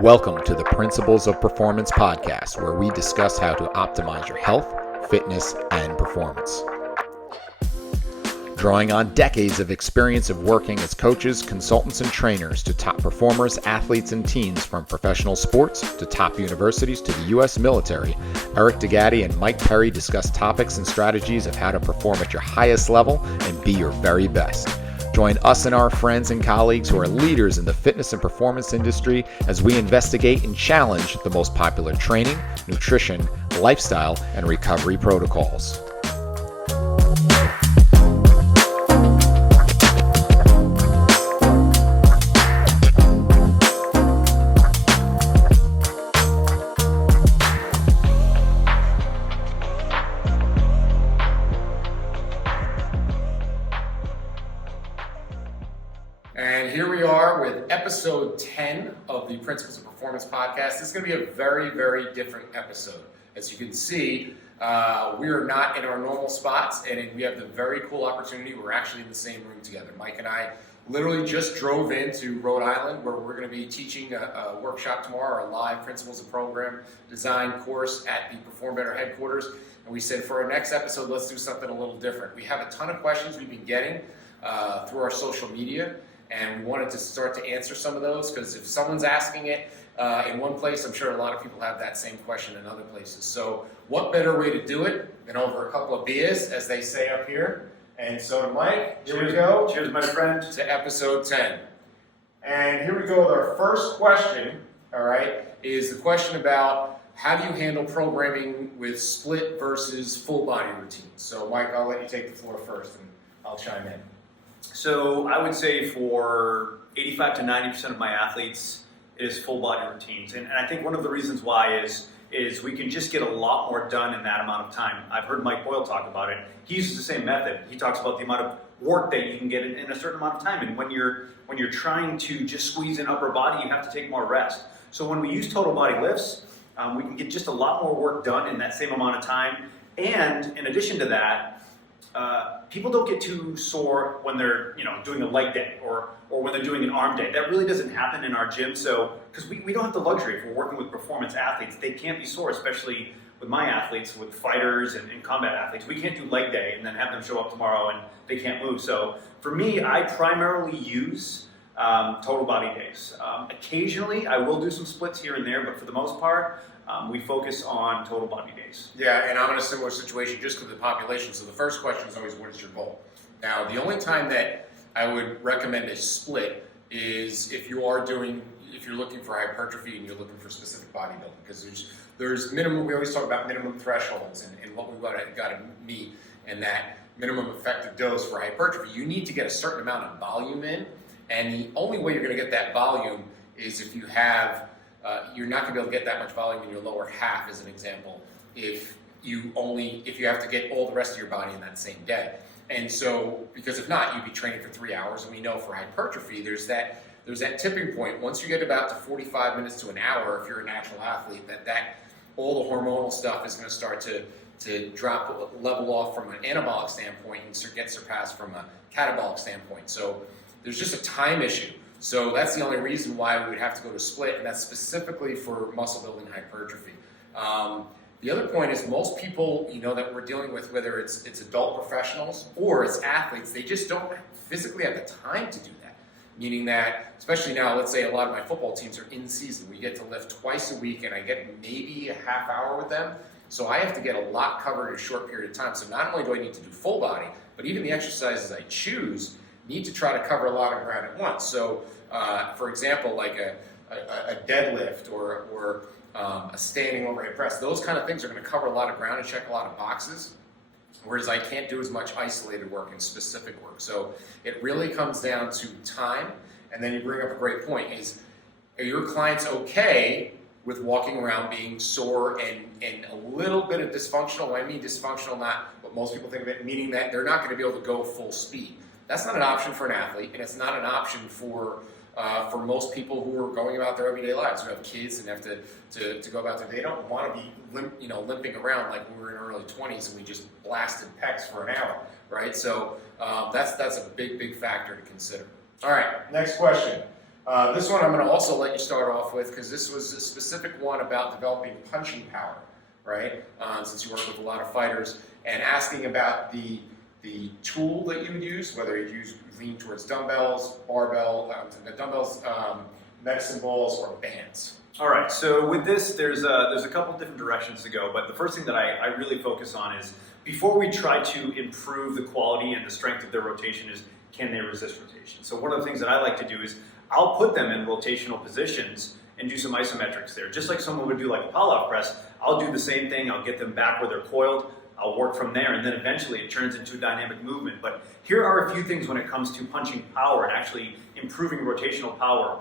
Welcome to the Principles of Performance podcast, where we discuss how to optimize your health, fitness, and performance. Drawing on decades of experience of working as coaches, consultants, and trainers to top performers, athletes, and teens from professional sports to top universities to the U.S. military, Eric DeGatti and Mike Perry discuss topics and strategies of how to perform at your highest level and be your very best. Join us and our friends and colleagues who are leaders in the fitness and performance industry as we investigate and challenge the most popular training, nutrition, lifestyle, and recovery protocols. Episode 10 of the Principles of Performance podcast. This is going to be a very, very different episode. As you can see, we are not in our normal spots, and we have the very cool opportunity. We're actually in the same room together. Mike and I literally just drove into Rhode Island, where we're going to be teaching a workshop tomorrow, our live Principles of Program Design course at the Perform Better headquarters. And we said for our next episode, let's do something a little different. We have a ton of questions we've been getting through our social media. And we wanted to start to answer some of those, because if someone's asking it in one place, I'm sure a lot of people have that same question in other places. So what better way to do it than over a couple of beers, as they say up here. And so to Mike, here we go. Cheers, my friend. To episode 10. And here we go with our first question, all right, is the question about how do you handle programming with split versus full body routines? So Mike, I'll let you take the floor first, and I'll chime in. So I would say for 85 to 90% of my athletes, it is full body routines. And I think one of the reasons why is we can just get a lot more done in that amount of time. I've heard Mike Boyle talk about it. He uses the same method. He talks about the amount of work that you can get in a certain amount of time. And when you're trying to just squeeze in upper body, you have to take more rest. So when we use total body lifts, we can get just a lot more work done in that same amount of time. And in addition to that, people don't get too sore when they're doing a leg day or when they're doing an arm day. That really doesn't happen in our gym. So because we don't have the luxury, if we're working with performance athletes, they can't be sore, especially with my athletes, with fighters and combat athletes. We can't do leg day and then have them show up tomorrow and they can't move. So for me, I primarily use total body days. Occasionally, I will do some splits here and there, but for the most part, we focus on total body days. Yeah, and I'm in a similar situation just because of the population. So the first question is always, what is your goal? Now, the only time that I would recommend a split is if you're looking for hypertrophy and you're looking for specific bodybuilding, because there's minimum. We always talk about minimum thresholds and what we've got to meet, and that minimum effective dose for hypertrophy. You need to get a certain amount of volume in, and the only way you're going to get that volume is if you have. You're not going to be able to get that much volume in your lower half, as an example, if you have to get all the rest of your body in that same day. And so, because if not, you'd be training for 3 hours. And we know for hypertrophy, there's that tipping point. Once you get about to 45 minutes to an hour, if you're a natural athlete, that all the hormonal stuff is going to start to drop, level off from an anabolic standpoint and get surpassed from a catabolic standpoint. So there's just a time issue. So that's the only reason why we would have to go to split, and that's specifically for muscle building hypertrophy. The other point is most people, that we're dealing with, whether it's adult professionals or it's athletes, they just don't physically have the time to do that. Meaning that, especially now, let's say a lot of my football teams are in season. We get to lift twice a week, and I get maybe a half hour with them. So I have to get a lot covered in a short period of time. So not only do I need to do full body, but even the exercises I choose need to try to cover a lot of ground at once. So, for example, like a deadlift or a standing overhead press, those kind of things are going to cover a lot of ground and check a lot of boxes, whereas I can't do as much isolated work and specific work. So it really comes down to time. And then you bring up a great point, are your clients okay with walking around being sore and a little bit of dysfunctional? When I mean dysfunctional, not what most people think of it, meaning that they're not going to be able to go full speed. That's not an option for an athlete, and it's not an option for most people who are going about their everyday lives, who have kids and have to go about they don't want to be limping around like we were in our early 20s and we just blasted pecs for an hour, right? So that's a big factor to consider. All right, next question. This one I'm going to also let you start off with because this was a specific one about developing punching power, right? Since you work with a lot of fighters, and asking about the tool that you would use, whether you lean towards dumbbells, medicine balls, or bands. All right, so with this, there's a couple different directions to go, but the first thing that I really focus on is, before we try to improve the quality and the strength of their rotation, is can they resist rotation? So one of the things that I like to do is I'll put them in rotational positions and do some isometrics there. Just like someone would do like a Plyos press, I'll do the same thing. I'll get them back where they're coiled. I'll work from there, and then eventually it turns into dynamic movement. But here are a few things when it comes to punching power and actually improving rotational power.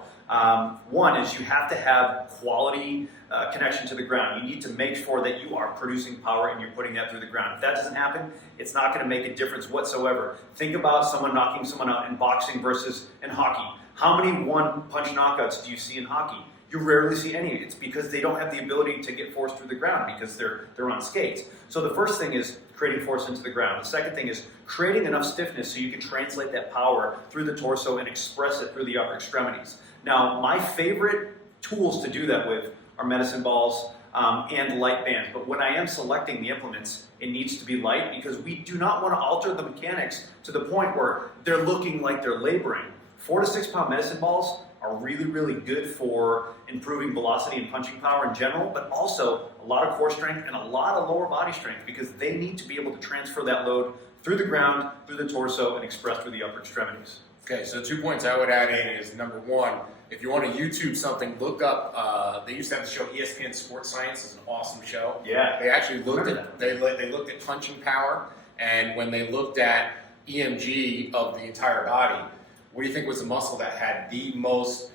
One is you have to have quality connection to the ground. You need to make sure that you are producing power and you're putting that through the ground. If that doesn't happen, it's not going to make a difference whatsoever. Think about someone knocking someone out in boxing versus in hockey. How many one-punch knockouts do you see in hockey? You rarely see any. It's because they don't have the ability to get force through the ground because they're on skates. So the first thing is creating force into the ground. The second thing is creating enough stiffness so you can translate that power through the torso and express it through the upper extremities. Now, my favorite tools to do that with are medicine balls and light bands. But when I am selecting the implements, it needs to be light because we do not want to alter the mechanics to the point where they're looking like they're laboring. 4 to 6 pound medicine balls are really, really good for improving velocity and punching power in general, but also a lot of core strength and a lot of lower body strength because they need to be able to transfer that load through the ground, through the torso, and express through the upper extremities. Okay, so 2 points I would add in is, number one, if you want to YouTube something, look up, they used to have the show ESPN Sports Science. It's an awesome show. Yeah. They actually looked at, they looked at punching power, and when they looked at EMG of the entire body, what do you think was the muscle that had the most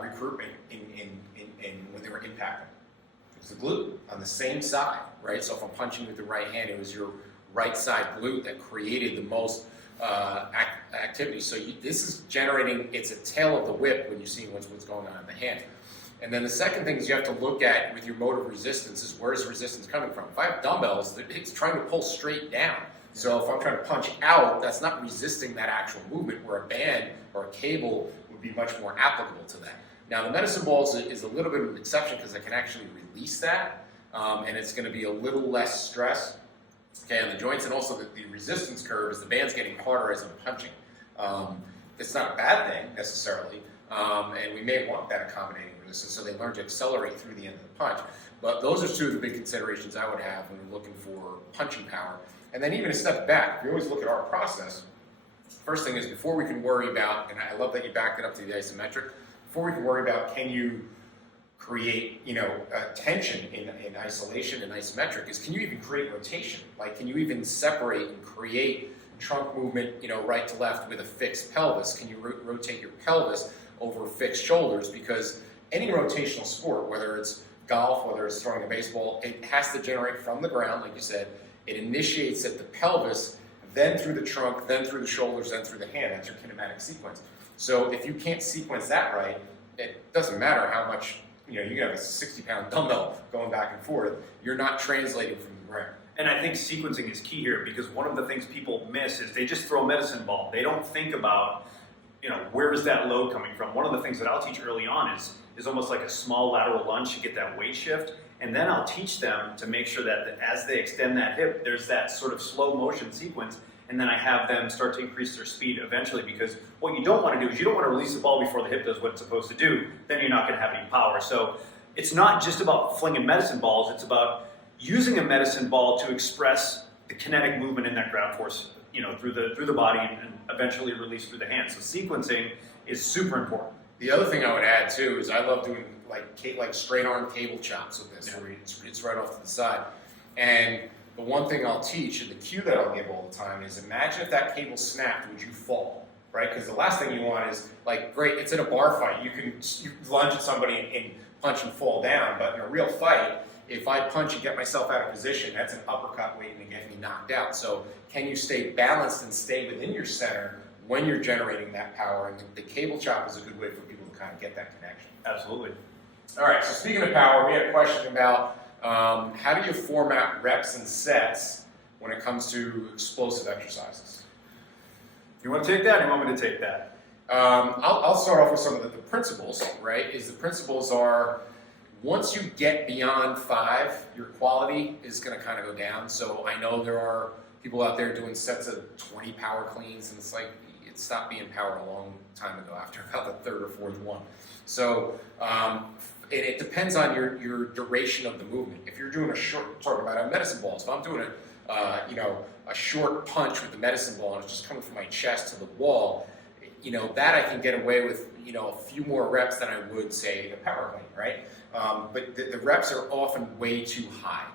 recruitment in when they were impacting? It was the glute on the same side, right? So if I'm punching with the right hand, it was your right side glute that created the most activity. So this is generating, it's a tail of the whip when you see what's going on in the hand. And then the second thing is you have to look at with your motive resistance is where's the resistance coming from? If I have dumbbells, it's trying to pull straight down. So if I'm trying to punch out, that's not resisting that actual movement, where a band or a cable would be much more applicable to that. Now the medicine balls is a little bit of an exception because I can actually release that, and it's going to be a little less stress, okay, on the joints, and also the resistance curve is the band's getting harder as I'm punching. It's not a bad thing necessarily, and we may want that accommodating resistance, so they learn to accelerate through the end of the punch. But those are 2 of the big considerations I would have when we're looking for punching power. And then even a step back, we always look at our process. First thing is before we can worry about, and I love that you backed it up to the isometric, before we can worry about can you create, tension in isolation and isometric, is can you even create rotation? Like, can you even separate and create trunk movement, right to left with a fixed pelvis? Can you rotate your pelvis over fixed shoulders? Because any rotational sport, whether it's golf, whether it's throwing a baseball, it has to generate from the ground, like you said. It initiates at the pelvis, then through the trunk, then through the shoulders, then through the hand. That's your kinematic sequence. So if you can't sequence that right, it doesn't matter how much, you can have a 60-pound dumbbell going back and forth. You're not translating from the ground. And I think sequencing is key here because one of the things people miss is they just throw a medicine ball. They don't think about, where is that load coming from? One of the things that I'll teach early on is almost like a small lateral lunge to get that weight shift. And then I'll teach them to make sure that as they extend that hip, there's that sort of slow motion sequence. And then I have them start to increase their speed eventually, because what you don't want to do is you don't want to release the ball before the hip does what it's supposed to do. Then you're not going to have any power. So it's not just about flinging medicine balls. It's about using a medicine ball to express the kinetic movement in that ground force, through the body and eventually release through the hands. So sequencing is super important. The other thing I would add too is I love doing like straight arm cable chops with this, where it's right off to the side. And the one thing I'll teach, and the cue that I'll give all the time, is imagine if that cable snapped, would you fall, right? Because the last thing you want is, great, it's in a bar fight. You lunge at somebody and punch and fall down, but in a real fight, if I punch and get myself out of position, that's an uppercut waiting to get me knocked out. So can you stay balanced and stay within your center when you're generating that power? And the cable chop is a good way for people to kind of get that connection. Absolutely. All right, so speaking of power, we had a question about how do you format reps and sets when it comes to explosive exercises? You want to take that, or you want me to take that? I'll start off with some of the principles, right? The principles are, once you get beyond 5, your quality is going to kind of go down. So I know there are people out there doing sets of 20 power cleans, and it's like, it stopped being power a long time ago after about the 3rd or 4th one. So it depends on your duration of the movement. If you're doing a short, talking about a medicine ball, so I'm doing a short punch with the medicine ball and it's just coming from my chest to the wall, that I can get away with, a few more reps than I would say a power clean, right? But the reps are often way too high.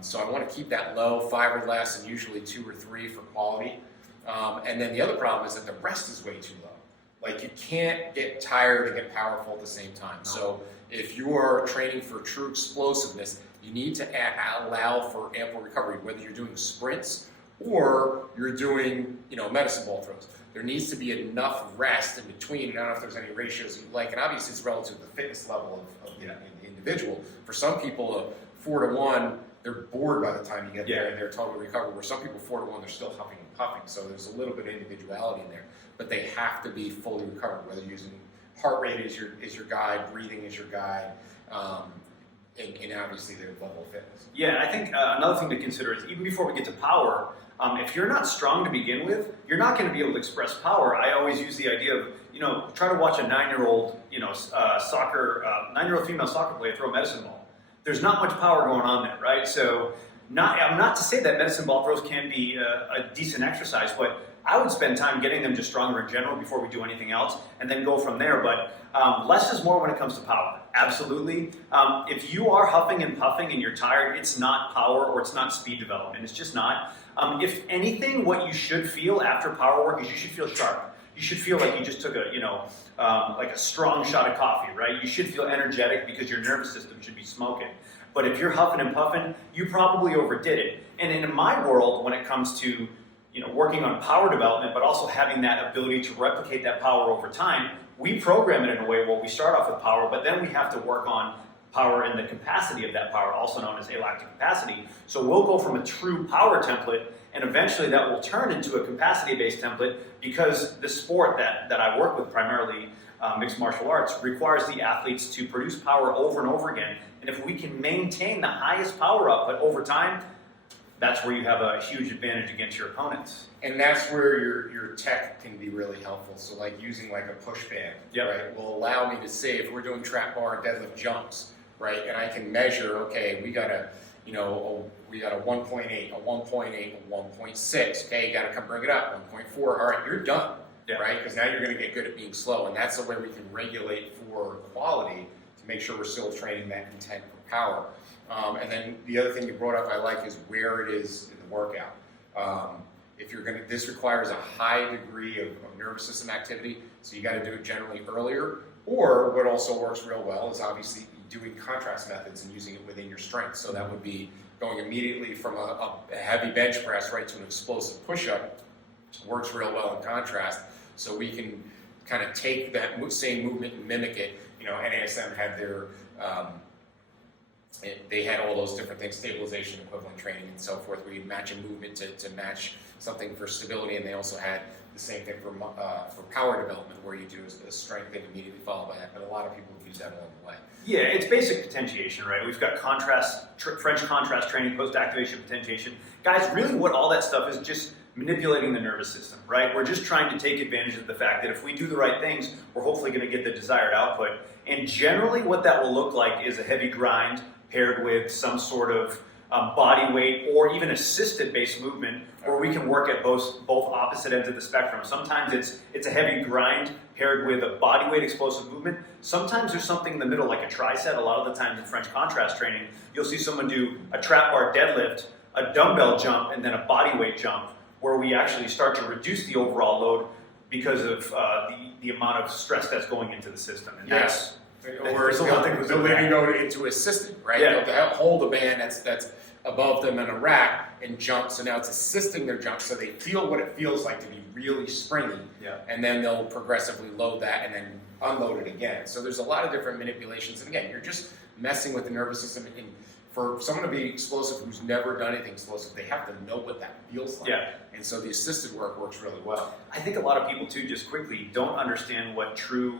So I want to keep that low, 5 or less, and usually 2 or 3 for quality. And then the other problem is that the rest is way too low. Like, you can't get tired and get powerful at the same time. No. So if you are training for true explosiveness, you need to allow for ample recovery, whether you're doing sprints or you're doing, medicine ball throws. There needs to be enough rest in between. And I don't know if there's any ratios you like, and obviously it's relative to the fitness level of the individual. For some people, 4 to 1, they're bored by the time you get there and they're totally recovered. Where some people, 4 to 1, they're still huffing and puffing. So there's a little bit of individuality in there, but they have to be fully recovered, whether you're using heart rate is your guide, breathing is your guide, and obviously their level of fitness. Yeah, I think another thing to consider is, even before we get to power, if you're not strong to begin with, you're not going to be able to express power. I always use the idea of, try to watch a 9-year-old, 9-year-old female soccer player throw a medicine ball. There's not much power going on there, right? So, not to say that medicine ball throws can be a decent exercise, but I would spend time getting them just stronger in general before we do anything else, and then go from there. But less is more when it comes to power. Absolutely. If you are huffing and puffing and you're tired, it's not power or it's not speed development. It's just not. If anything, what you should feel after power work is you should feel sharp. You should feel like you just took like a strong shot of coffee, right? You should feel energetic because your nervous system should be smoking. But if you're huffing and puffing, you probably overdid it. And in my world, when it comes to working on power development, but also having that ability to replicate that power over time, we program it in a way where we start off with power, but then we have to work on power and the capacity of that power, also known as alactic capacity. So we'll go from a true power template, and eventually that will turn into a capacity-based template, because the sport that I work with, primarily mixed martial arts, requires the athletes to produce power over and over again. And if we can maintain the highest power output over time, that's where you have a huge advantage against your opponents. And that's where your tech can be really helpful. So like using like a push band, right, will allow me to say, if we're doing trap bar deadlift jumps, right, and I can measure, okay, we got a 1.8, a 1.8, a 1.6, okay, you got to come bring it up, 1.4, all right, you're done, right, because now you're going to get good at being slow, and that's the way we can regulate for quality to make sure we're still training that intent for power. And then the other thing you brought up I like is where it is in the workout. If you're going to, this requires a high degree of nervous system activity, so you got to do it generally earlier. Or what also works real well is obviously doing contrast methods and using it within your strength. So that would be going immediately from a heavy bench press right to an explosive push-up. Works real well in contrast. So we can kind of take that same movement and mimic it. NASM had their they had all those different things, stabilization, equivalent training, and so forth, where you match a movement to match something for stability, and they also had the same thing for power development, where you do a strength thing immediately followed by that, but a lot of people use that along the way. Yeah, it's basic potentiation, right? We've got French contrast training, post-activation potentiation. Guys, really what all that stuff is just manipulating the nervous system, right? We're just trying to take advantage of the fact that if we do the right things, we're hopefully going to get the desired output. And generally what that will look like is a heavy grind paired with some sort of body weight or even assisted-based movement, where we can work at both opposite ends of the spectrum. Sometimes it's a heavy grind paired with a body weight explosive movement. Sometimes there's something in the middle, like a tricep. A lot of the times in French contrast training, you'll see someone do a trap bar deadlift, a dumbbell jump, and then a body weight jump, where we actually start to reduce the overall load because of the amount of stress that's going into the system. And yes. Or building go into assisted, right? Yeah. They'll hold a band that's above them in a rack and jump, so now it's assisting their jump, so they feel what it feels like to be really springy, and then they'll progressively load that and then unload it again. So there's a lot of different manipulations, and again, you're just messing with the nervous system and for someone to be explosive who's never done anything explosive, they have to know what that feels like. Yeah. And so the assisted work works really well. I think a lot of people too, just quickly, don't understand what true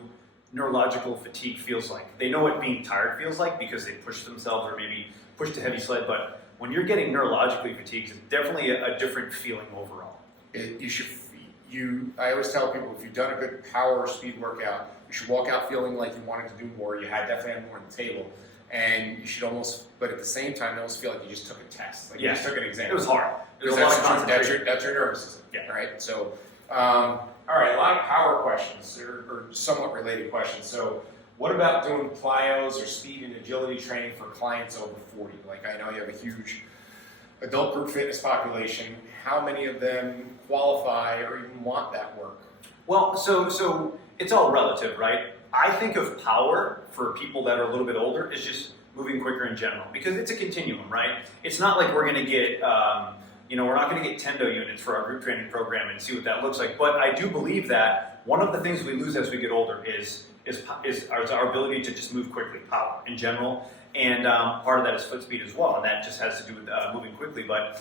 neurological fatigue feels like. They know what being tired feels like because they push themselves or maybe pushed a heavy sled, but when you're getting neurologically fatigued, it's definitely a different feeling overall. I always tell people, if you've done a good power or speed workout, you should walk out feeling like you wanted to do more. You had definitely had more on the table, and you should almost, but at the same time, almost feel like you just took a test, like you just took an exam. It was hard. It was a Because lot of concentration. that's your nervous system. Yeah. Right. So, all right, a lot of power questions or somewhat related questions. So, what about doing plyos or speed and agility training for clients over 40? Like, I know you have a huge adult group fitness population. How many of them qualify or even want that work? Well, so it's all relative, right? I think of power for people that are a little bit older is just moving quicker in general, because it's a continuum, right? It's not like we're going to get, we're not going to get Tendo units for our group training program and see what that looks like. But I do believe that one of the things we lose as we get older is our ability to just move quickly, power in general. And part of that is foot speed as well, and that just has to do with moving quickly. But,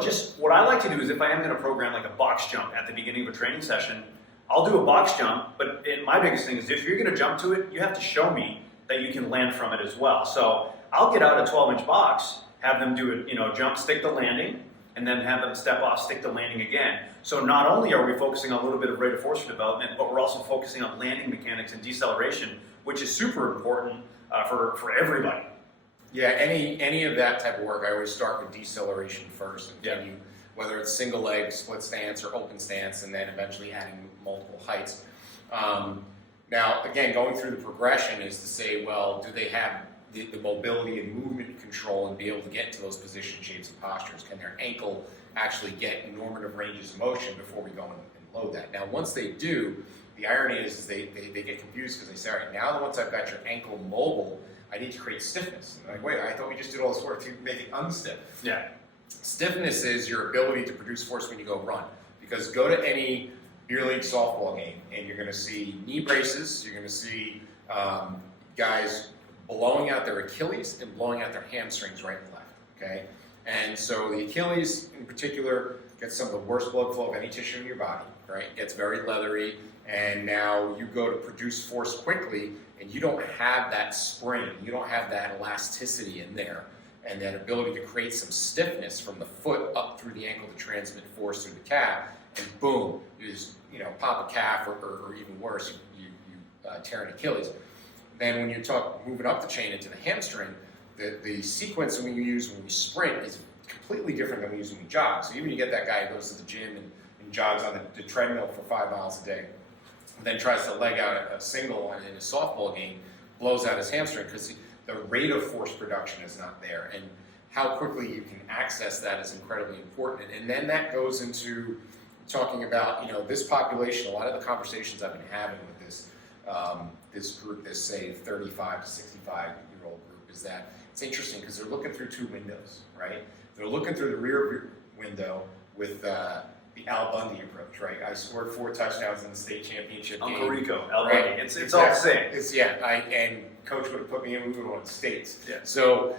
just what I like to do is if I am going to program like a box jump at the beginning of a training session, I'll do a box jump, but my biggest thing is if you're going to jump to it, you have to show me that you can land from it as well. So I'll get out a 12-inch box, have them do it, jump, stick the landing, and then have them step off, stick the landing again. So not only are we focusing on a little bit of rate of force development, but we're also focusing on landing mechanics and deceleration, which is super important for everybody. Yeah, any of that type of work, I always start with deceleration first. And Yeah. Whether it's single leg, split stance, or open stance, and then eventually adding multiple heights. Now, again, going through the progression is to say, well, do they have the mobility and movement control and be able to get into those position shapes and postures? Can their ankle actually get normative ranges of motion before we go and load that? Now, once they do, the irony is they get confused because they say, all right, now that once I've got your ankle mobile, I need to create stiffness. And they're like, wait, I thought we just did all this work to make it unstiff. Yeah. Stiffness is your ability to produce force when you go run. Because go to any beer league softball game and you're going to see knee braces, you're going to see guys blowing out their Achilles and blowing out their hamstrings right and left, okay? And so the Achilles in particular gets some of the worst blood flow of any tissue in your body, right? It gets very leathery, and now you go to produce force quickly and you don't have that spring, you don't have that elasticity in there, and that ability to create some stiffness from the foot up through the ankle to transmit force through the calf, and boom, you just pop a calf, or even worse, you tear an Achilles. Then when you talk moving up the chain into the hamstring, the sequence we use when we sprint is completely different than we use when we jog. So even you get that guy who goes to the gym and jogs on the treadmill for 5 miles a day, and then tries to leg out a single in a softball game, blows out his hamstring because the rate of force production is not there, and how quickly you can access that is incredibly important. And then that goes into talking about this population. A lot of the conversations I've been having with this group, this say 35 to 65-year-old group, is that it's interesting because they're looking through two windows, right? They're looking through the rear window with the Al Bundy approach, right? I scored 4 touchdowns in the state championship game. Uncle Rico, Al Right. Bundy. It's all the same. And coach would have put me in, we would have won states. Yeah. So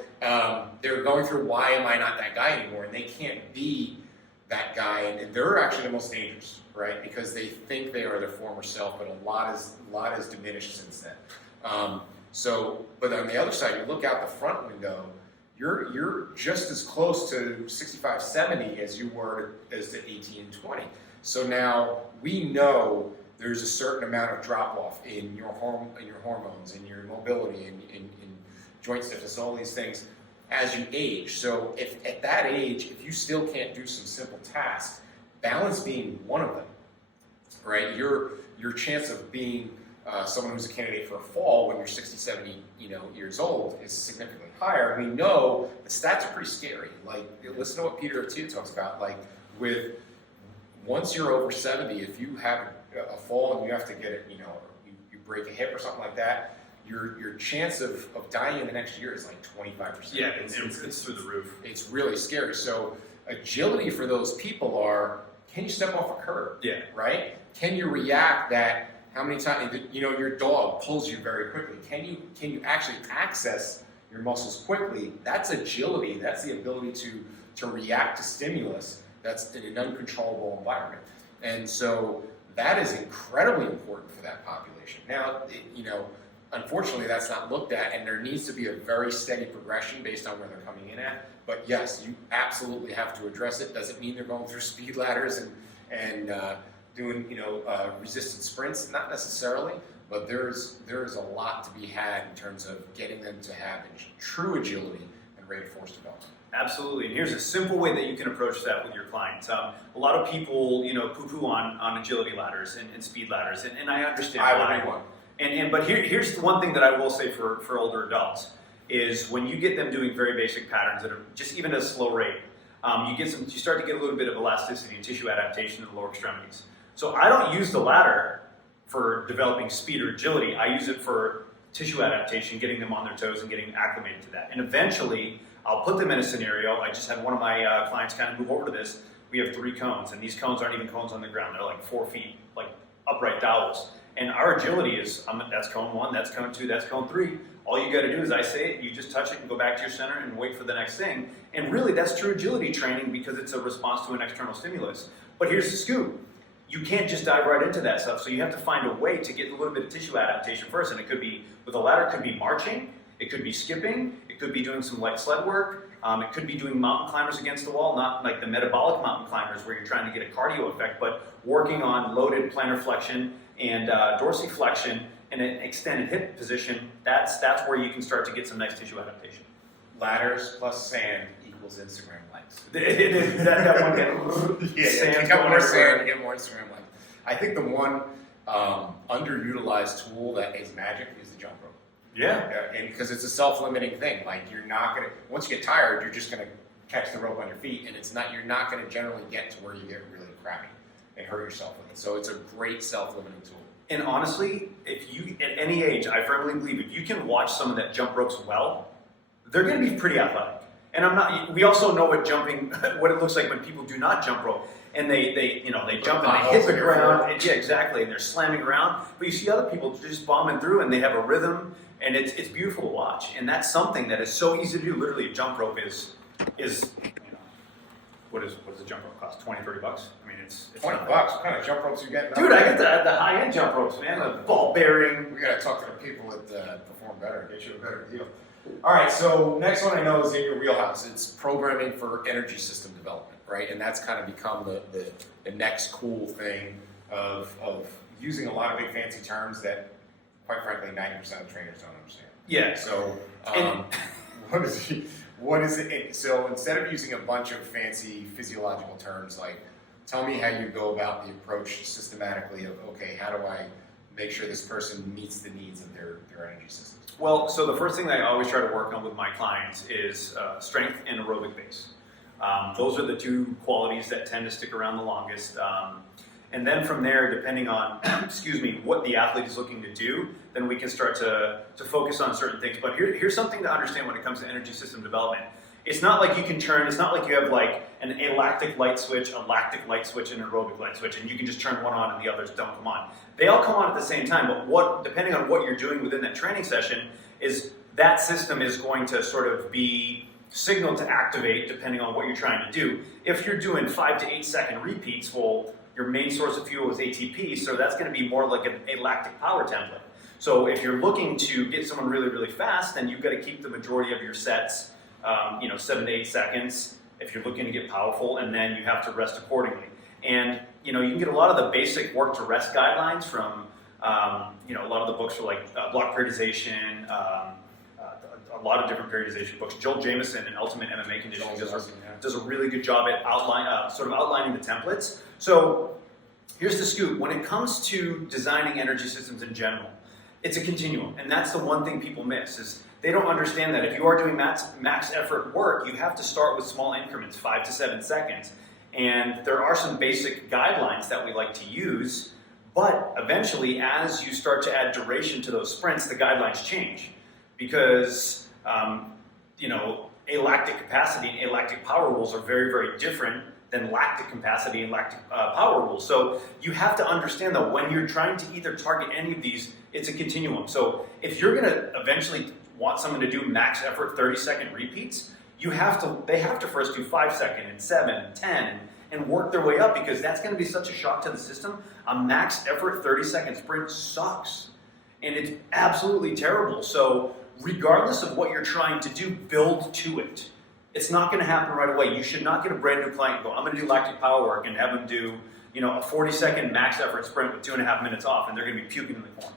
they're going through, why am I not that guy anymore? And they can't be that guy, and they're actually the most dangerous, right? Because they think they are their former self, but a lot is diminished since then. But on the other side, you look out the front window, you're just as close to 65, 70 as you were as to 18 and 20. So now we know there's a certain amount of drop off in your hormones, in your mobility, in joint stiffness, all these things as you age. So if at that age, if you still can't do some simple tasks, balance being one of them, right? Your chance of being someone who's a candidate for a fall when you're 60, 70 years old is significantly higher. And we know the stats are pretty scary. Like, listen to what Peter Attia talks about. Like, once you're over 70, if you have a fall and you have to get it, you break a hip or something like that, your chance of dying in the next year is like 25%. Yeah, it's through the roof. It's really scary. So agility for those people are, can you step off a curb? Yeah. Right? Can you react how many times, your dog pulls you very quickly? Can you actually access your muscles quickly, that's agility. That's the ability to react to stimulus that's in an uncontrollable environment. And so that is incredibly important for that population. Now, unfortunately, that's not looked at, and there needs to be a very steady progression based on where they're coming in at. But yes, you absolutely have to address it. Doesn't mean they're going through speed ladders and doing resistant sprints, not necessarily. But there is a lot to be had in terms of getting them to have true agility and rate of force development. Absolutely, and here's a simple way that you can approach that with your clients. A lot of people, poo-poo on agility ladders and speed ladders, and I understand why. I would be one. But here's the one thing that I will say for older adults is when you get them doing very basic patterns that are just even at a slow rate, you start to get a little bit of elasticity and tissue adaptation in the lower extremities. So I don't use the ladder for developing speed or agility. I use it for tissue adaptation, getting them on their toes and getting acclimated to that. And eventually, I'll put them in a scenario. I just had one of my clients kind of move over to this. We have 3 cones, and these cones aren't even cones on the ground. They're like 4 feet, like upright dowels. And our agility is, that's cone 1, that's cone 2, that's cone 3. All you got to do is I say it, you just touch it and go back to your center and wait for the next thing. And really, that's true agility training because it's a response to an external stimulus. But here's the scoop. You can't just dive right into that stuff, so you have to find a way to get a little bit of tissue adaptation first. And it could be, with a ladder, it could be marching, it could be skipping, it could be doing some light sled work, it could be doing mountain climbers against the wall, not like the metabolic mountain climbers where you're trying to get a cardio effect, but working on loaded plantar flexion and dorsiflexion in an extended hip position. That's where you can start to get some nice tissue adaptation. Ladders plus sand equals Instagram likes. that one get pick up more sand and get more Instagram likes. I think the one underutilized tool that is magic is the jump rope. Yeah. And because it's a self-limiting thing. Like you're not gonna, once you get tired, you're just gonna catch the rope on your feet, and you're not gonna generally get to where you get really crappy and hurt yourself with it. So it's a great self-limiting tool. And honestly, if you, at any age, I firmly believe if you can watch someone that jump ropes well, they're going to be pretty athletic. And we also know what jumping, what it looks like when people do not jump rope. And they jump and they hit the ground. And, yeah, exactly. And they're slamming around. But you see other people just bombing through and they have a rhythm. And it's beautiful to watch. And that's something that is so easy to do. Literally, a jump rope is what does a jump rope cost? 20, 30 bucks? I mean, it's $20. What kind of jump ropes you getting? Dude, I get the high-end jump ropes, man. The ball bearing. We got to talk to the people that perform better, get you a better deal. All right, so next one I know is in your wheelhouse. It's programming for energy system development, right? And that's kind of become the next cool thing of using a lot of big fancy terms that, quite frankly, 90% of trainers don't understand. Yeah. So what is it? So instead of using a bunch of fancy physiological terms, like tell me how you go about the approach systematically of, okay, how do I make sure this person meets the needs of their energy systems? Well, so the first thing that I always try to work on with my clients is strength and aerobic base. Those are the 2 qualities that tend to stick around the longest. And then from there, depending on, what the athlete is looking to do, then we can start to focus on certain things. But here's something to understand when it comes to energy system development. It's not like you can turn, it's not like you have like an alactic light switch, a lactic light switch, and an aerobic light switch, and you can just turn one on and the others don't come on. They all come on at the same time, but depending on what you're doing within that training session, is that system is going to sort of be signaled to activate depending on what you're trying to do. If you're doing 5 to 8 second repeats, well, your main source of fuel is ATP, so that's going to be more like a lactic power template. So if you're looking to get someone really, really fast, then you've got to keep the majority of your sets 7 to 8 seconds if you're looking to get powerful, and then you have to rest accordingly. And you can get a lot of the basic work to rest guidelines from a lot of the books for like block periodization, a lot of different periodization books. Joel Jamieson in Ultimate MMA Conditioning does a really good job at outlining the templates. So here's the scoop. When it comes to designing energy systems in general, it's a continuum, and that's the one thing people miss is they don't understand that if you are doing max effort work, you have to start with small increments, 5 to 7 seconds. And there are some basic guidelines that we like to use, but eventually as you start to add duration to those sprints, the guidelines change because, alactic capacity and alactic power rules are very, very different than lactic capacity and lactic power rules. So you have to understand that when you're trying to either target any of these, it's a continuum. So if you're going to eventually want someone to do max effort 30-second repeats, they have to first do 5-second and 7 and 10 and work their way up, because that's going to be such a shock to the system. A max effort 30-second sprint sucks, and it's absolutely terrible. So regardless of what you're trying to do, build to it. It's not going to happen right away. You should not get a brand new client and go, I'm going to do lactic power work, and have them do a 40-second max effort sprint with 2.5 minutes off, and they're going to be puking in the corner.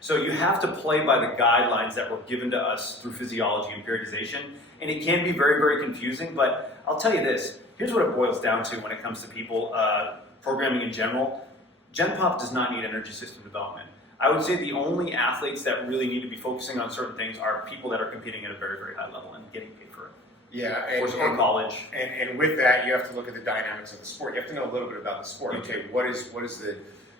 So you have to play by the guidelines that were given to us through physiology and periodization, and it can be very, very confusing, but I'll tell you this. Here's what it boils down to when it comes to people programming in general. Gen Pop does not need energy system development. I would say the only athletes that really need to be focusing on certain things are people that are competing at a very, very high level and getting paid for it. Yeah, or college. And with that, you have to look at the dynamics of the sport. You have to know a little bit about the sport. Okay, what is the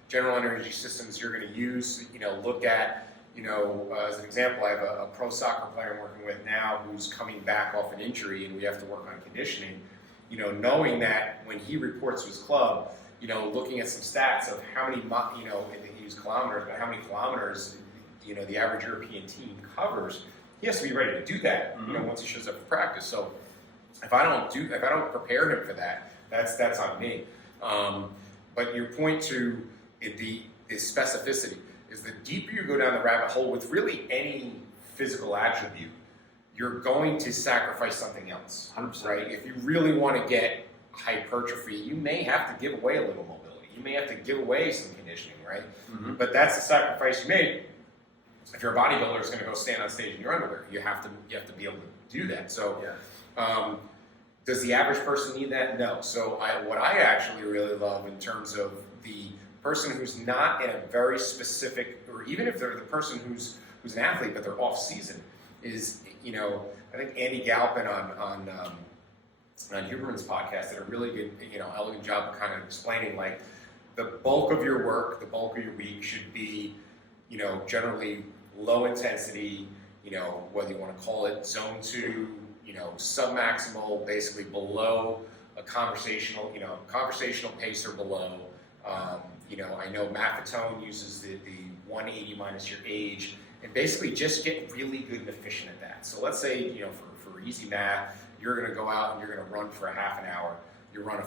general energy systems you're going to use? Look at, as an example, I have a pro soccer player I'm working with now who's coming back off an injury, and we have to work on conditioning. Knowing that when he reports to his club, looking at some stats of how many, he used kilometers, but how many kilometers, the average European team covers, he has to be ready to do that, once he shows up for practice. So if I don't prepare him for that, that's on me. But your point to the specificity is the deeper you go down the rabbit hole with really any physical attribute, you're going to sacrifice something else, 100%. right? If you really want to get hypertrophy, you may have to give away a little mobility. You may have to give away some conditioning, right? Mm-hmm. But that's the sacrifice you made. If you're a bodybuilder who's going to go stand on stage in your underwear, you have to be able to do that. So, does the average person need that? No. So, what I actually really love in terms of the person who's not in a very specific, or even if they're the person who's an athlete but they're off season, is I think Andy Galpin on Huberman's podcast did a really good elegant job of kind of explaining, like, the bulk of your work, the bulk of your week should be generally low intensity, whether you want to call it zone 2, sub-maximal, basically below a conversational pace or below. I know Maffetone uses the 180 minus your age, and basically just get really good and efficient at that. So let's say, for easy math, you're going to go out and you're going to run for a half an hour. You run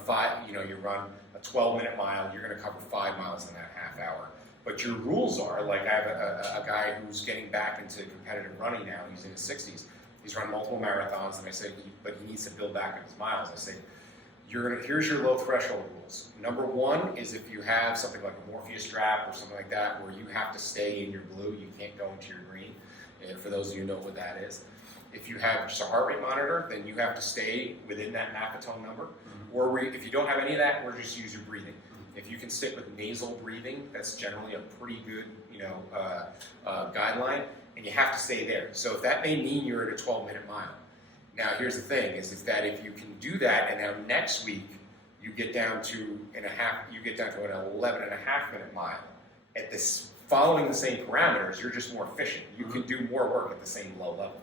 you run a 12-minute mile. You're going to cover 5 miles in that half hour. But your rules are, like, I have a guy who's getting back into competitive running now. He's in his 60s. He's run multiple marathons, and I say, but he needs to build back on his miles. I say, here's your low threshold rules. Number 1 is if you have something like a Morpheus strap or something like that, where you have to stay in your blue, you can't go into your green. And for those of you who know what that is. If you have just a heart rate monitor, then you have to stay within that Maffetone number. Mm-hmm. Or if you don't have any of that, we're just use your breathing. If you can stick with nasal breathing, that's generally a pretty good, guideline, and you have to stay there. So if that may mean you're at a 12-minute mile. Now, here's the thing: is that if you can do that, and now next week you get down to an 11.5-minute mile, at this following the same parameters, you're just more efficient. You can do more work at the same low level.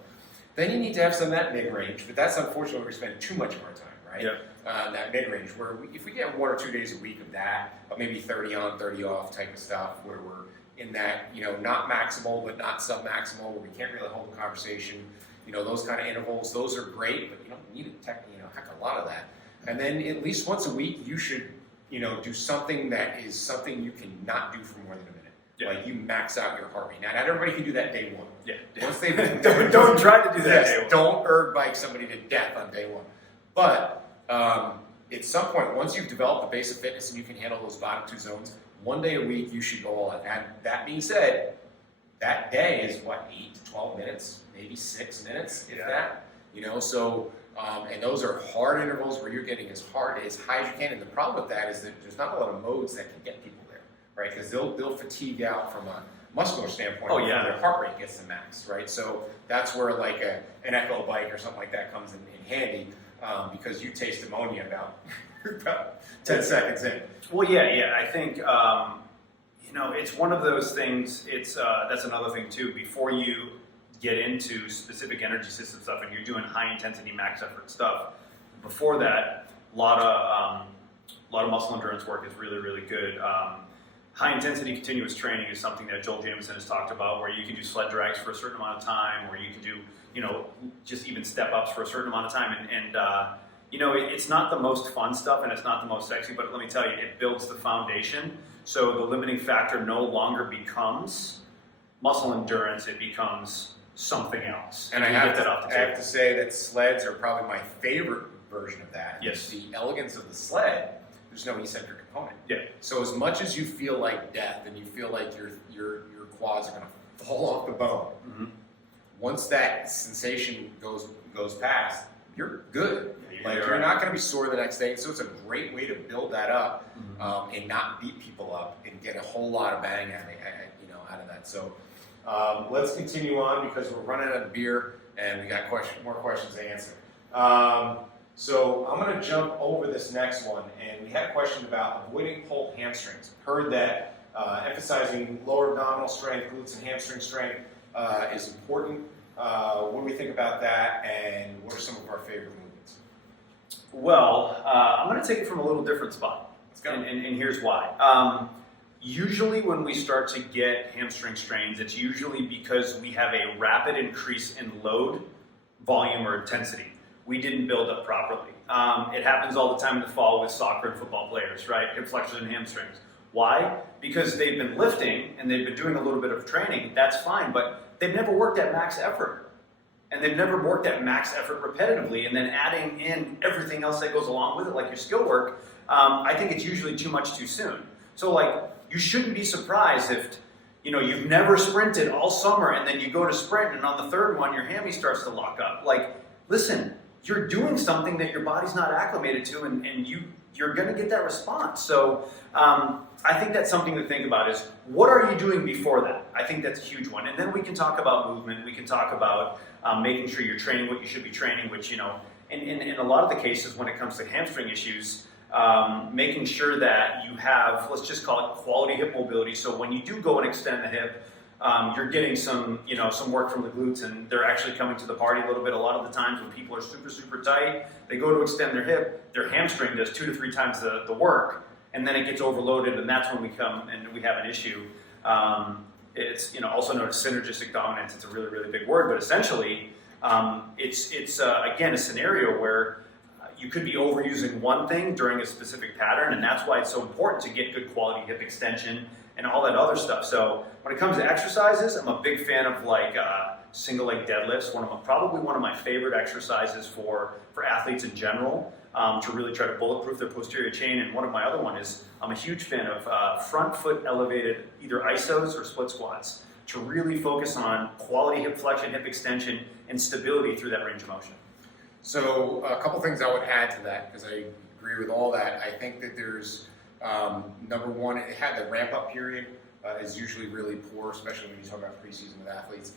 Then you need to have some of that mid-range, but that's unfortunately where we spend too much of our time, right? Yep. That mid-range, where if we get 1 or 2 days a week of that, of maybe 30 on, 30 off type of stuff, where we're in that, not maximal, but not sub-maximal, where we can't really hold a conversation, those kind of intervals, those are great, but you don't need a heck of a lot of that. And then at least once a week, you should, do something that is something you cannot do for more than a minute. Yeah. Like, you max out your heart rate. Now, not everybody can do that day 1. Yeah. Once they've don't try to do that day 1. Don't erg bike somebody to death on day 1. But at some point, once you've developed the base of fitness and you can handle those bottom 2 zones, 1 day a week you should go all in. And that being said, that day is 8 to 12 minutes, maybe 6 minutes, if that. So and those are hard intervals where you're getting as high as you can. And the problem with that is that there's not a lot of modes that can get people there, right? Because they'll fatigue out from a muscular standpoint before their heart rate gets to max, right? So that's where, like, an echo bike or something like that comes in handy, because you taste ammonia about 10 seconds in. Well, yeah. I think it's one of those things. It's that's another thing too. Before you get into specific energy system stuff and you're doing high intensity max effort stuff, before that, a lot of muscle endurance work is really, really good. high intensity continuous training is something that Joel Jamieson has talked about, where you can do sled drags for a certain amount of time, or you can do, just even step ups for a certain amount of time. It's not the most fun stuff and it's not the most sexy, but let me tell you, it builds the foundation. So the limiting factor no longer becomes muscle endurance, it becomes something else. And I have to say that sleds are probably my favorite version of that. Yes. The elegance of the sled, there's no eccentric component. Yeah. So as much as you feel like death and you feel like your quads are going to fall off the bone, mm-hmm. once that sensation goes past, you're good. Yeah, you're not going to be sore the next day. So it's a great way to build that up, mm-hmm. And not beat people up and get a whole lot of bang out of that. So let's continue on because we're running out of beer and we got more questions to answer. So I'm going to jump over this next one, and we had a question about avoiding pulled hamstrings. Heard that emphasizing lower abdominal strength, glutes and hamstring strength is important. What do we think about that, and what are some of our favorite movements? Well, I'm going to take it from a little different spot, Let's go. and here's why. Usually when we start to get hamstring strains, it's usually because we have a rapid increase in load, volume, or intensity. We didn't build up properly. It happens all the time in the fall with soccer and football players, right? Hip flexors and hamstrings. Why? Because they've been lifting and they've been doing a little bit of training. That's fine, but they've never worked at max effort. And they've never worked at max effort repetitively, and then adding in everything else that goes along with it, like your skill work, I think it's usually too much too soon. So you shouldn't be surprised if you've never sprinted all summer and then you go to sprint and on the third one your hammy starts to lock up. Listen, you're doing something that your body's not acclimated to, and you're going to get that response. So I think that's something to think about is, what are you doing before that? I think that's a huge one. And then we can talk about movement. We can talk about making sure you're training what you should be training, which, in a lot of the cases when it comes to hamstring issues, making sure that you have, let's just call it quality hip mobility. So when you do go and extend the hip, you're getting some work from the glutes, and they're actually coming to the party a little bit. A lot of the times when people are super, super tight, they go to extend their hip, their hamstring does 2 to 3 times the work, and then it gets overloaded, and that's when we come and we have an issue. It's also known as synergistic dominance. It's a really, really big word, but essentially, it's again a scenario where you could be overusing one thing during a specific pattern, and that's why it's so important to get good quality hip extension and all that other stuff. So when it comes to exercises, I'm a big fan of single leg deadlifts. Probably one of my favorite exercises for athletes in general, to really try to bulletproof their posterior chain. And one of my other one is, I'm a huge fan of front foot elevated either isos or split squats, to really focus on quality hip flexion, hip extension, and stability through that range of motion. So a couple things I would add to that, because I agree with all that. I think that there's number one, it had the ramp up period is usually really poor, especially when you talk about preseason with athletes.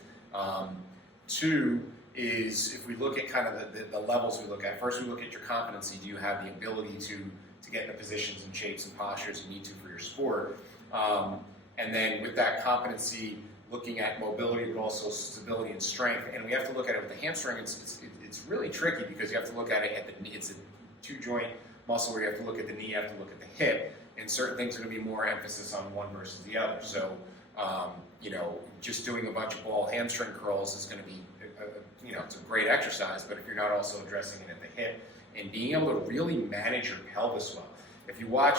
Two is, if we look at kind of the levels we look at, first we look at your competency. Do you have the ability to get in the positions and shapes and postures you need to for your sport? And then with that competency, looking at mobility, but also stability and strength. And we have to look at it with the hamstring. It's really tricky because you have to look at it at the knee. It's a 2-joint muscle where you have to look at the knee, you have to look at the hip, and certain things are going to be more emphasis on one versus the other. So, just doing a bunch of ball hamstring curls is going to be, it's a great exercise, but if you're not also addressing it at the hip and being able to really manage your pelvis well. If you watch,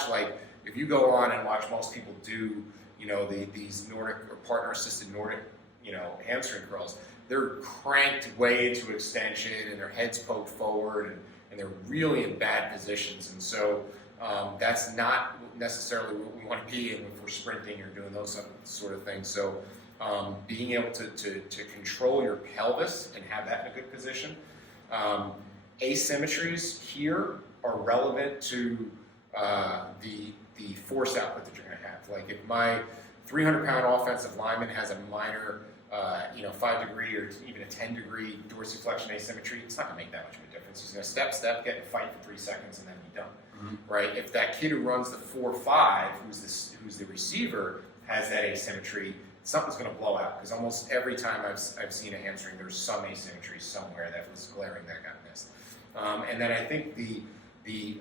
if you go on and watch most people do, these Nordic or partner-assisted Nordic, hamstring curls, they're cranked way into extension and their head's poked forward and they're really in bad positions. And so that's not necessarily what we want to be in if we're sprinting or doing those sort of things. So being able to control your pelvis and have that in a good position. Asymmetries here are relevant to the force output that you're going to have. Like if my 300-pound offensive lineman has a minor 5-degree or even a 10-degree dorsiflexion asymmetry, it's not going to make that much of a difference. He's going to step, get in a fight for 3 seconds, and then be done. Mm-hmm. Right? If that kid who runs the 4-5, who's the receiver, has that asymmetry, something's going to blow out. Because almost every time I've seen a hamstring, there's some asymmetry somewhere that was glaring that got missed. And then I think the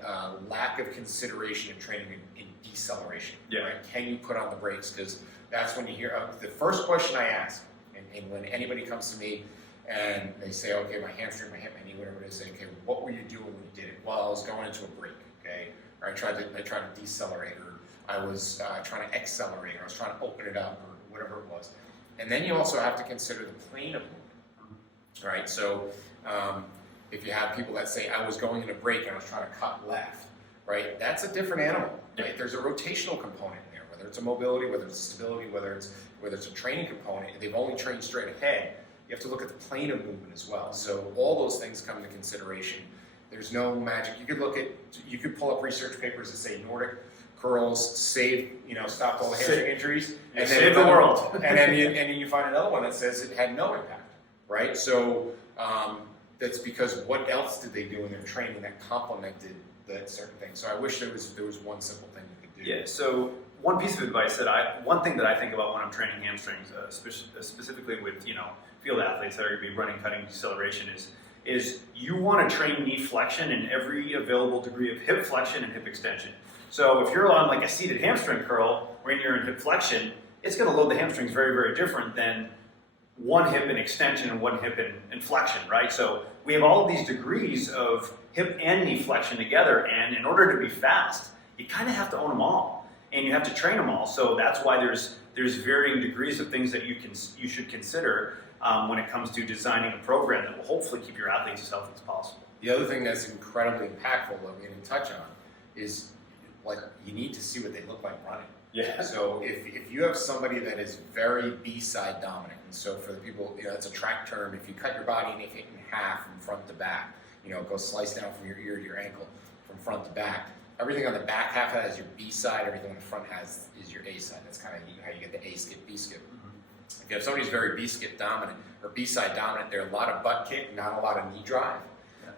lack of consideration in training in deceleration. Yeah. Right? Can you put on the brakes? Because that's when you hear the first question I ask, and when anybody comes to me and they say, okay, my hamstring, my hip, my knee, whatever it is, say, okay, what were you doing when you did it? Well, I was going into a break, okay, or I tried to decelerate, or I was trying to accelerate, or I was trying to open it up, or whatever it was. And then you also have to consider the plane of movement, right? So if you have people that say, I was going in a break and I was trying to cut left, right? That's a different animal, right? There's a rotational component in there, whether it's a mobility, whether it's stability, whether it's a training component. They've only trained straight ahead. You have to look at the plane of movement as well. So all those things come into consideration. There's no magic. You could pull up research papers that say Nordic curls stopped all the hamstring injuries, and then save the world. and then you find another one that says it had no impact, right? So that's because what else did they do in their training that complemented that certain thing? So I wish there was one simple thing you could do. Yeah. So one piece of advice one thing that I think about when I'm training hamstrings, specifically with field athletes that are going to be running, cutting, deceleration, is you want to train knee flexion in every available degree of hip flexion and hip extension. So if you're on like a seated hamstring curl when you're in hip flexion, it's going to load the hamstrings very, very different than one hip in extension and one hip in flexion, right? So we have all of these degrees of hip and knee flexion together, and in order to be fast, you kind of have to own them all, and you have to train them all. So that's why there's varying degrees of things that you should consider when it comes to designing a program that will hopefully keep your athletes as healthy as possible. The other thing that's incredibly impactful that we didn't touch on is like you need to see what they look like running. Yeah. So if you have somebody that is very B-side dominant, and so for the people, it's a track term, if you cut your body and you hit it in half from front to back, it goes slice down from your ear to your ankle, from front to back. Everything on the back half of that is your B side, everything on the front is your A side. That's kind of how you get the A skip, B skip. If you have somebody who's very B skip dominant or B side dominant, they're a lot of butt kick, not a lot of knee drive.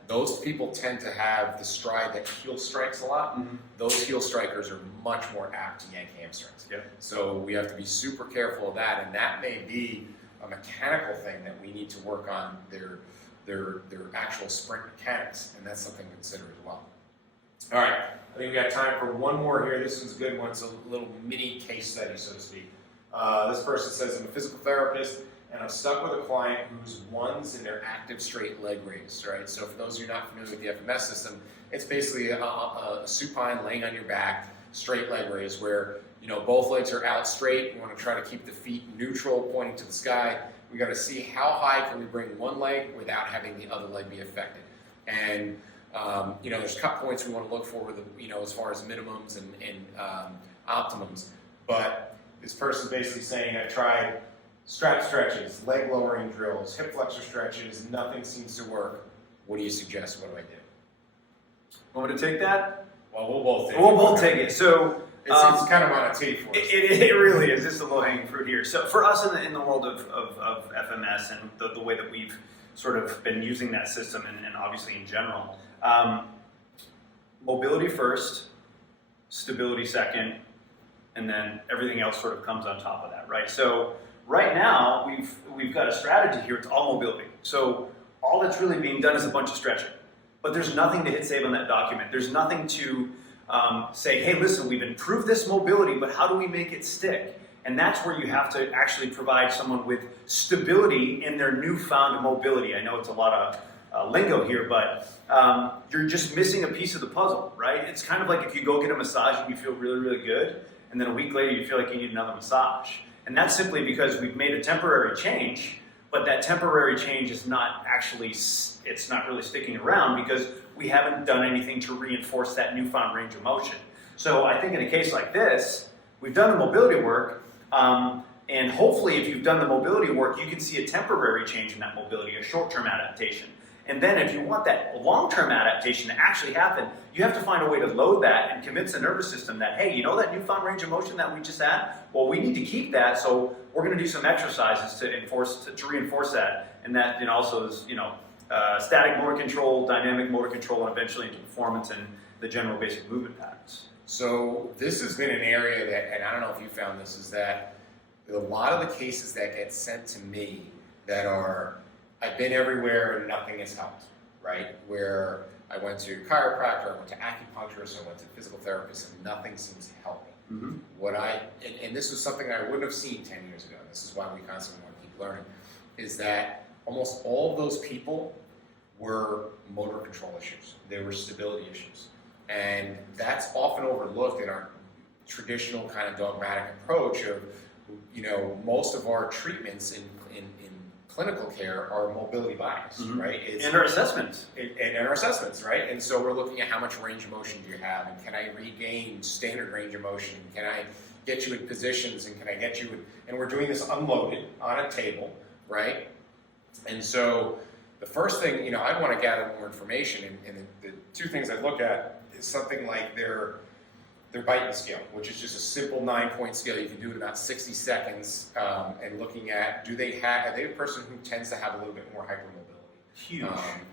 Those people tend to have the stride that heel strikes a lot. Mm-hmm. Those heel strikers are much more apt to yank hamstrings. Yeah. So we have to be super careful of that, and that may be a mechanical thing that we need to work on their actual sprint mechanics, and that's something to consider as well. All right, I think we got time for one more here. This one's a good one. It's a little mini case study, so to speak. This person says, I'm a physical therapist, and I'm stuck with a client who's one's in their active straight leg raise, right? So for those of you not familiar with the FMS system, it's basically a supine laying on your back, straight leg raise, where both legs are out straight. You want to try to keep the feet neutral, pointing to the sky. We got to see how high can we bring one leg without having the other leg be affected. And there's cut points we want to look for, as far as minimums and optimums. But this person's basically saying, I tried strap stretches, leg lowering drills, hip flexor stretches, nothing seems to work. What do you suggest? What do I do? Want me to take that? Well, we'll both take it. We'll both take it. So it's kind of on a tee for us. It really is. It's the low-hanging fruit here. So for us in the world of FMS and the way that we've sort of been using that system and obviously in general, mobility first, stability second, and then everything else sort of comes on top of that, right? So right now we've got a strategy here. It's all mobility. So all that's really being done is a bunch of stretching, but there's nothing to hit save on that document. There's nothing to say, hey, listen, we've improved this mobility, but how do we make it stick? And that's where you have to actually provide someone with stability in their newfound mobility. I know it's a lot of lingo here, but you're just missing a piece of the puzzle, right? It's kind of like if you go get a massage and you feel really, really good, and then a week later you feel like you need another massage. And that's simply because we've made a temporary change, but that temporary change is not actually, it's not really sticking around because we haven't done anything to reinforce that newfound range of motion. So I think in a case like this, we've done the mobility work, and hopefully if you've done the mobility work, you can see a temporary change in that mobility, a short-term adaptation. And then if you want that long-term adaptation to actually happen, you have to find a way to load that and convince the nervous system that, hey, that newfound range of motion that we just had? Well, we need to keep that, so we're going to do some exercises to reinforce that. And that also is, static motor control, dynamic motor control, and eventually into performance and the general basic movement patterns. So this has been an area that, and I don't know if you found this, is that a lot of the cases that get sent to me that are, I've been everywhere and nothing has helped, right? Where I went to chiropractor, I went to acupuncturist, I went to physical therapist, and nothing seems to help me. And this was something I wouldn't have seen 10 years ago, and this is why we constantly want to keep learning, is that almost all of those people were motor control issues. They were stability issues. And that's often overlooked in our traditional kind of dogmatic approach of, most of our treatments in clinical care are mobility biased, right? And our assessments. And our assessments, right? And so we're looking at how much range of motion do you have, and can I regain standard range of motion? Can I get you in positions, and can I get you in, and we're doing this unloaded on a table, right? And so the first thing, I want to gather more information, and the two things I look at is something like their Beighton scale, which is just a simple 9-point scale you can do in about 60 seconds, and looking at, are they a person who tends to have a little bit more hypermobility? Huge.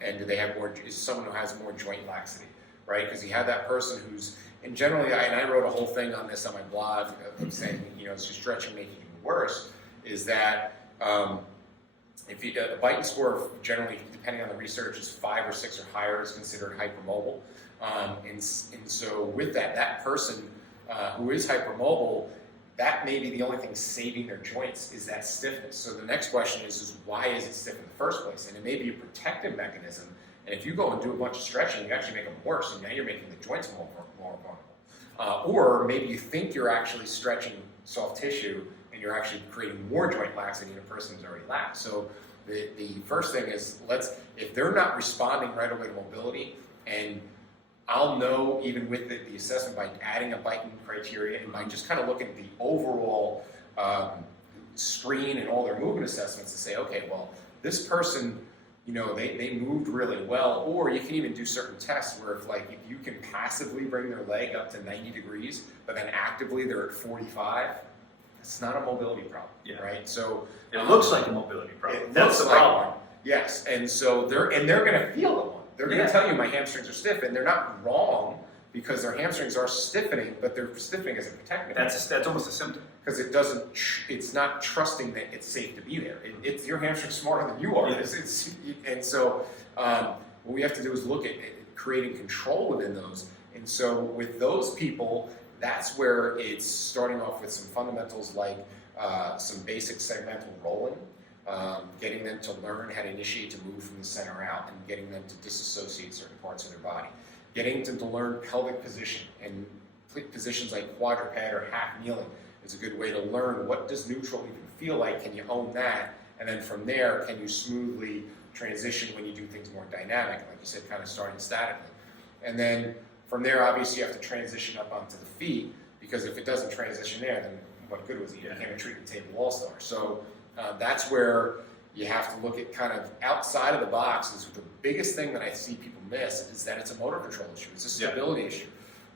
And do they have is someone who has more joint laxity, right? Because you have that person who's, and generally, I wrote a whole thing on this on my blog, of saying, it's just stretching making it worse, is that if you, the Beighton score, generally, depending on the research, is 5 or 6 or higher is considered hypermobile. And so with that person who is hypermobile, that may be the only thing saving their joints is that stiffness. So the next question is why is it stiff in the first place? And it may be a protective mechanism. And if you go and do a bunch of stretching, you actually make them worse, and now you're making the joints more vulnerable. Or maybe you think you're actually stretching soft tissue, and you're actually creating more joint laxity in a person who's already lax. So the first thing is, if they're not responding right away to mobility, and I'll know even with the assessment by adding a Beighton criteria and by just kind of looking at the overall screen and all their movement assessments to say, okay, well, this person, they moved really well. Or you can even do certain tests where if you can passively bring their leg up to 90 degrees, but then actively they're at 45, it's not a mobility problem, right? So it looks like a mobility problem. That's the like problem. one. Yes, and so they're going to feel the one. They're going to tell you my hamstrings are stiff, and they're not wrong because their hamstrings are stiffening, but they're stiffening as a protective. That's almost a symptom. Because it's not trusting that it's safe to be there. It's your hamstring's smarter than you are. And so what we have to do is look at creating control within those. And so with those people, that's where it's starting off with some fundamentals like some basic segmental rolling. Getting them to learn how to initiate to move from the center out, and getting them to disassociate certain parts of their body. Getting them to learn pelvic position, and positions like quadruped or half kneeling is a good way to learn what does neutral even feel like. Can you own that? And then from there, can you smoothly transition when you do things more dynamic, like you said, kind of starting statically. And then from there, obviously, you have to transition up onto the feet, because if it doesn't transition there, then what good was it? You became a treatment table all-star. So that's where you have to look at kind of outside of the box. Is the biggest thing that I see people miss is that it's a motor control issue. It's a stability issue,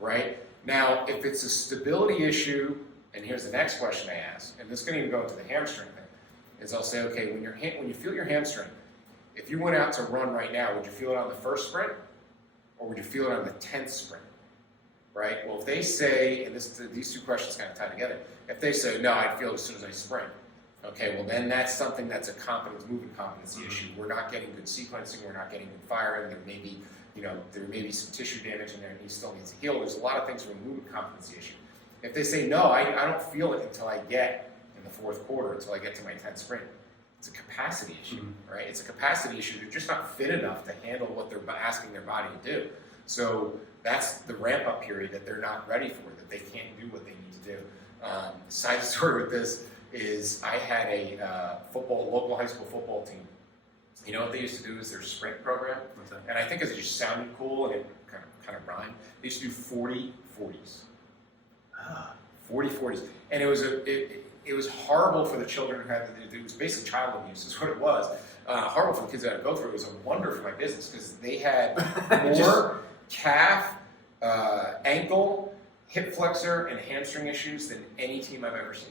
right? Now, if it's a stability issue, and here's the next question I ask, and this can even go into the hamstring thing, is I'll say, okay, when you feel your hamstring, if you went out to run right now, would you feel it on the first sprint, or would you feel it on the 10th sprint, right? Well, if they say, and these two questions kind of tie together, if they say, no, I'd feel it as soon as I sprint, okay, well then that's something that's a movement competency issue. We're not getting good sequencing, we're not getting good firing, there may be some tissue damage in there and he still needs to heal. There's a lot of things from a movement competency issue. If they say, no, I don't feel it until I get in the fourth quarter, until I get to my 10th sprint, it's a capacity issue, right? It's a capacity issue. They're just not fit enough to handle what they're asking their body to do. So that's the ramp-up period that they're not ready for, that they can't do what they need to do. Side story with this is I had a local high school football team. You know what they used to do is their sprint program, and I think it just sounded cool and it kind of rhymed. They used to do 40 40s. 40 40s, and it was horrible for the children who had it was basically child abuse is what it was. Horrible for the kids that had to go through it. It was a wonder for my business because they had more calf, ankle, hip flexor, and hamstring issues than any team I've ever seen.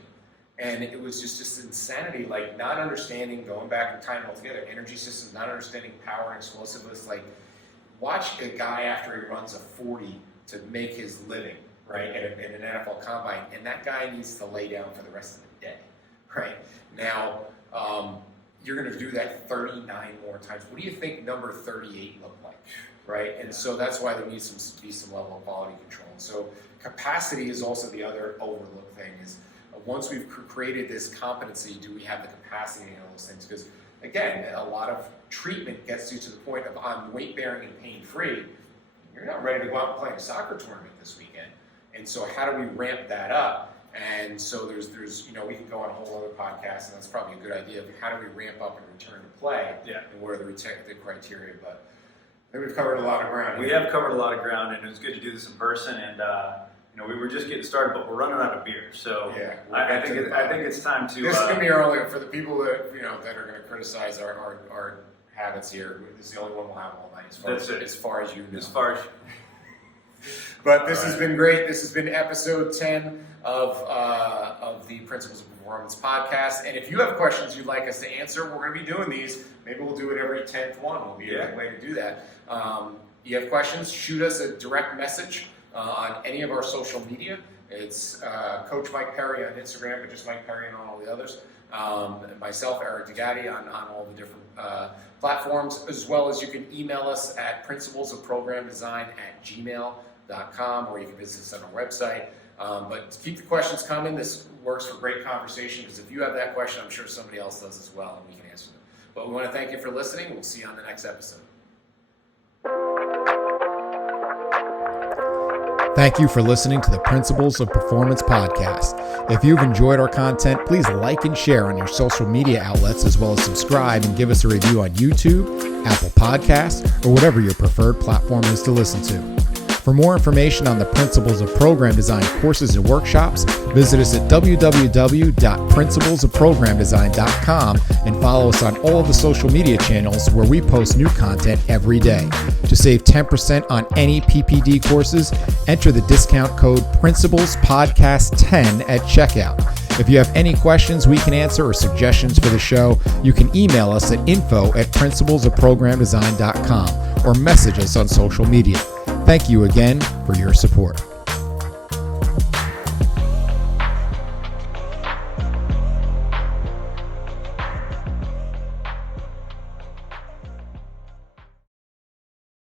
And it was just insanity, like not understanding, going back and tying it all together, energy systems, not understanding power and explosiveness. Like, watch a guy after he runs a 40 to make his living, right, in an NFL combine, and that guy needs to lay down for the rest of the day, right? Now, you're going to do that 39 more times. What do you think number 38 looked like, right? And so that's why there needs to be some level of quality control. And so capacity is also the other overlooked thing is once we've created this competency, do we have the capacity to handle those things? Because again, a lot of treatment gets you to the point of I'm weight bearing and pain free. You're not ready to go out and play in a soccer tournament this weekend. And so how do we ramp that up? And so there's we can go on a whole other podcast, and that's probably a good idea of how do we ramp up and return to play, and what are the criteria. But I think we've covered a lot of ground. We have covered a lot of ground, and it was good to do this in person. And we were just getting started, but we're running out of beer, so I think it's time to. This is gonna be our only for the people that that are going to criticize our habits here. This is the only one we'll have all night, as far as you know. But this has been great. This has been episode 10 of the Principles of Performance podcast. And if you have questions you'd like us to answer, we're going to be doing these. Maybe we'll do it every 10th one. Will be a good way to do that. You have questions, shoot us a direct message on any of our social media. It's Coach Mike Perry on Instagram, but just Mike Perry and all the others. Myself, Eric DeGatti, on all the different platforms, as well as you can email us at principlesofprogramdesign@gmail.com, or you can visit us on our website. But keep the questions coming. This works for great conversation, because if you have that question, I'm sure somebody else does as well, and we can answer them. But we want to thank you for listening. We'll see you on the next episode. Thank you for listening to the Principles of Performance podcast. If you've enjoyed our content, please like and share on your social media outlets, as well as subscribe and give us a review on YouTube, Apple Podcasts, or whatever your preferred platform is to listen to. For more information on the Principles of Program Design courses and workshops, visit us at www.principlesofprogramdesign.com and follow us on all of the social media channels where we post new content every day. To save 10% on any PPD courses, enter the discount code PRINCIPLESPODCAST10 at checkout. If you have any questions we can answer or suggestions for the show, you can email us at info@principlesofprogramdesign.com or message us on social media. Thank you again for your support.